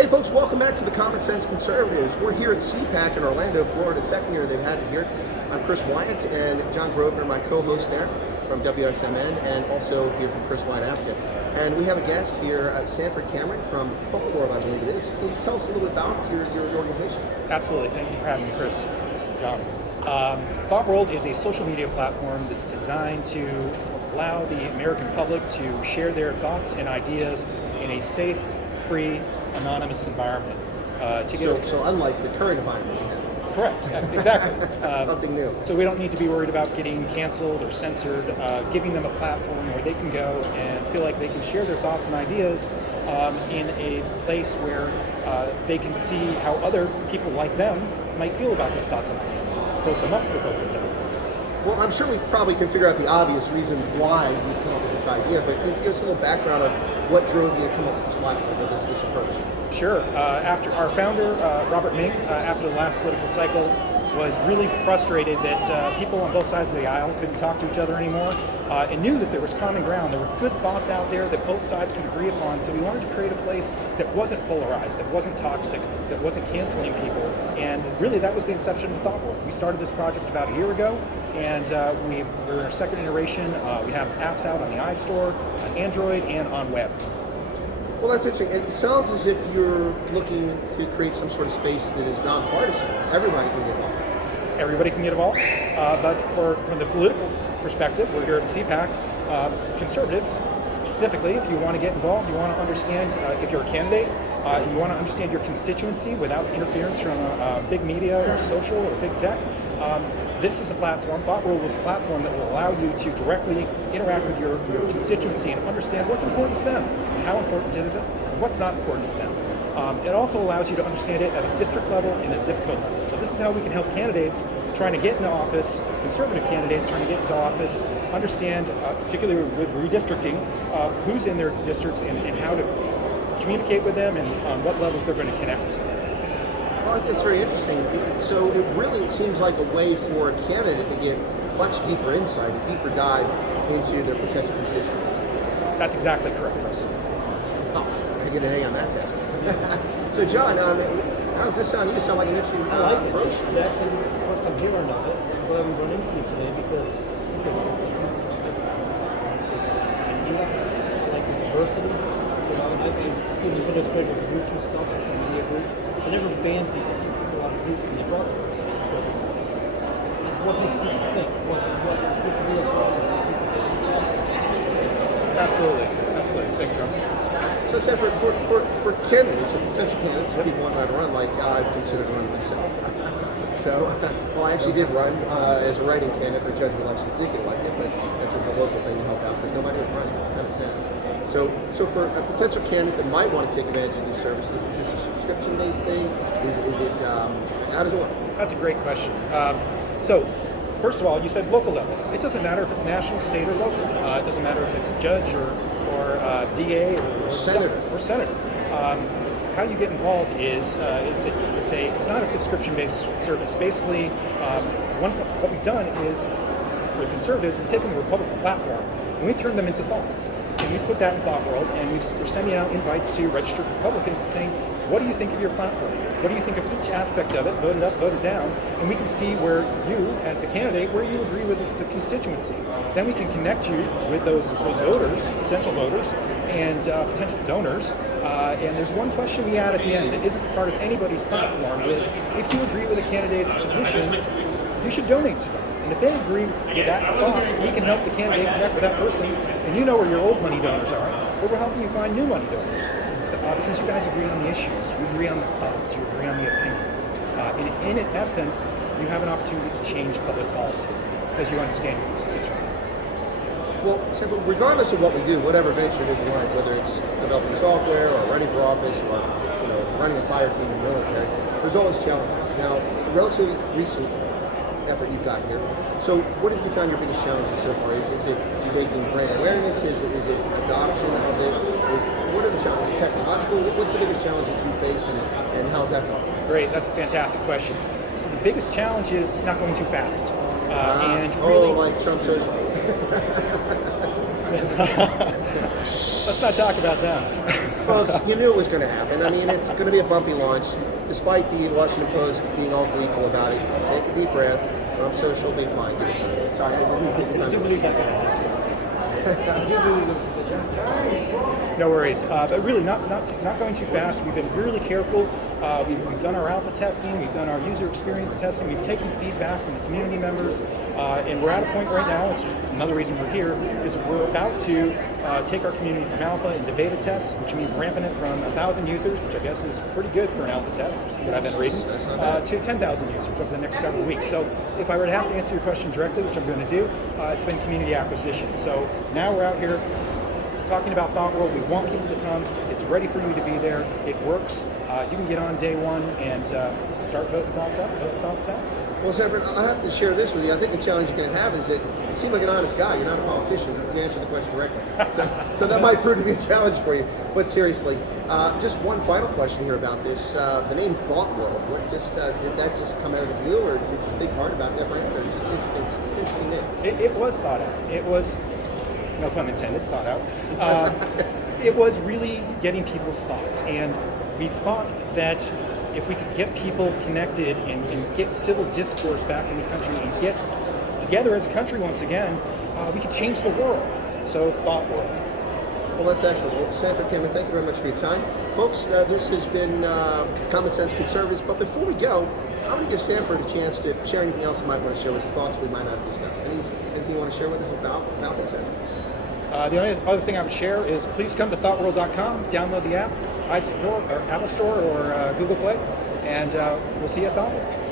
Hey folks, welcome back to the Common Sense Conservatives. We're here at CPAC in Orlando, Florida, second year they've had it here. I'm Chris Wyatt and John Grosvenor, my co-host there from WSMN, and also here from Chris Wyatt Africa. And we have a guest here, Sanford Cameron from ThoughtWorld, I believe it is. Can you tell us a little bit about your organization? Absolutely. Thank you for having me, Chris. John. ThoughtWorld is a social media platform that's designed to allow the American public to share their thoughts and ideas in a safe, free, anonymous environment. So unlike the current environment we have. Correct, exactly. Something new. So we don't need to be worried about getting canceled or censored, giving them a platform where they can go and feel like they can share their thoughts and ideas in a place where they can see how other people like them might feel about those thoughts and ideas. Vote them up or vote them down. Well, I'm sure we probably can figure out the obvious reason why we've come up with this idea, but give us a little background of what drove you to come up with this platform or this approach. Sure. After our founder, Robert Ming, after the last political cycle, was really frustrated that people on both sides of the aisle couldn't talk to each other anymore, and knew that there was common ground. There were good thoughts out there that both sides could agree upon, so we wanted to create a place that wasn't polarized, that wasn't toxic, that wasn't canceling people, and really that was the inception of ThoughtWorld. We started this project about a year ago, and we're in our second iteration. We have apps out on the iStore, on Android, and on web. Well, that's interesting. It sounds as if you're looking to create some sort of space that is nonpartisan. Everybody can get involved. Everybody can get involved, but from the political perspective, we're here at CPAC. Conservatives, specifically, if you want to get involved, you want to understand if you're a candidate, you want to understand your constituency without interference from big media or social or big tech. This is a platform, ThoughtWorld is a platform that will allow you to directly interact with your constituency and understand what's important to them, and how important is it, and what's not important to them. It also allows you to understand it at a district level and a zip code level. So this is how we can help candidates trying to get into office, conservative candidates trying to get into office, understand, particularly with redistricting, who's in their districts and how to communicate with them and on what levels they're going to connect. Well, it's very interesting. So it seems like a way for a candidate to get much deeper insight, a deeper dive into their potential constituents. That's exactly correct, Chris. Oh, I get an A on that test. So, John, how does this sound? You sound like an interesting approach. Yeah, actually, this is the first time hearing of it. I'm glad we run into you today because like the diversity, these administrative groups and stuff, social media groups, they never ban people from a lot of groups, and they brought diversity because it's what makes people think, what's real problems. Absolutely. Thanks, John. So, Sanford, for candidates, or potential candidates, people want to run, like I've considered running myself. So, well, I actually did run as a writing candidate for judge of elections, did get elected, but that's just a local thing to help out because nobody was running. It's kind of sad. So for a potential candidate that might want to take advantage of these services, is this a subscription-based thing? Is it, how does it work? That's a great question. So, first of all, you said local level. It doesn't matter if it's national, state, or local. It doesn't matter if it's judge or DA or senator. How you get involved is it's not a subscription-based service. Basically, what we've done is for conservatives, we've taken the Republican platform and we turned them into thoughts. And we put that in ThoughtWorld, and we're sending out invites to registered Republicans and saying, what do you think of your platform? What do you think of each aspect of it? Vote it up, vote it down, and we can see where you, as the candidate, where you agree with the constituency. Then we can connect you with those voters, potential voters, and potential donors. And there's one question we add at the end that isn't part of anybody's platform, is if you agree with a candidate's position, you should donate to them. And if they agree with that thought, we can help the candidate connect with that person, and you know where your old money donors are, but we're helping you find new money donors. Because you guys agree on the issues, you agree on the thoughts, you agree on the opinions. In essence, you have an opportunity to change public policy because you understand your constituents. Well, so regardless of what we do, whatever venture it is in life, whether it's developing software or running for office or running a fire team in the military, there's always challenges. Now, a relatively recent effort you've got here. So what have you found your biggest challenges so far? Is it making brand awareness? Is it adoption of it? What are the challenges? Technological? What's the biggest challenge that you face and how's that going? Great, that's a fantastic question. So the biggest challenge is not going too fast. And really, like Trump social. Let's not talk about them. Folks, you knew it was going to happen. I mean, it's going to be a bumpy launch, despite the Washington Post being all gleeful about it. Take a deep breath. Trump Social will be fine. Sorry, I didn't think I do believe that. I do believe that. No worries, but really not going too fast. We've been really careful. We've done our alpha testing, we've done our user experience testing, we've taken feedback from the community members, and we're at a point right now, it's just another reason we're here, is we're about to take our community from alpha into beta tests, which means ramping it from 1,000 users, which I guess is pretty good for an alpha test, what I've been reading, to 10,000 users over the next several weeks. So if I were to have to answer your question directly, which I'm going to do, it's been community acquisition. So now we're out here talking about ThoughtWorld. We want people to come. It's ready for you to be there. It works. You can get on day one and start voting thoughts out. Vote thoughts out. Well, Sanford, I have to share this with you. I think the challenge you're going to have is that you seem like an honest guy. You're not a politician. You answer the question directly. So that might prove to be a challenge for you. But seriously, just one final question here about this. The name ThoughtWorld, did that just come out of the blue, or did you think hard about that brand? Or it's just interesting. It's an interesting name. It was thought out. It was, no pun intended, thought out. It was really getting people's thoughts. And we thought that if we could get people connected and get civil discourse back in the country and get together as a country once again, we could change the world. So, ThoughtWorld. Well, that's excellent. Well, Sanford Cameron, thank you very much for your time. Folks, this has been Common Sense Conservatives. But before we go, I'm going to give Sanford a chance to share anything else he might want to share with us, thoughts we might not have discussed. Anything you want to share with us about this, Sanford? The only other thing I would share is please come to thoughtworld.com, download the app, Apple Store or Google Play, and we'll see you at ThoughtWorld.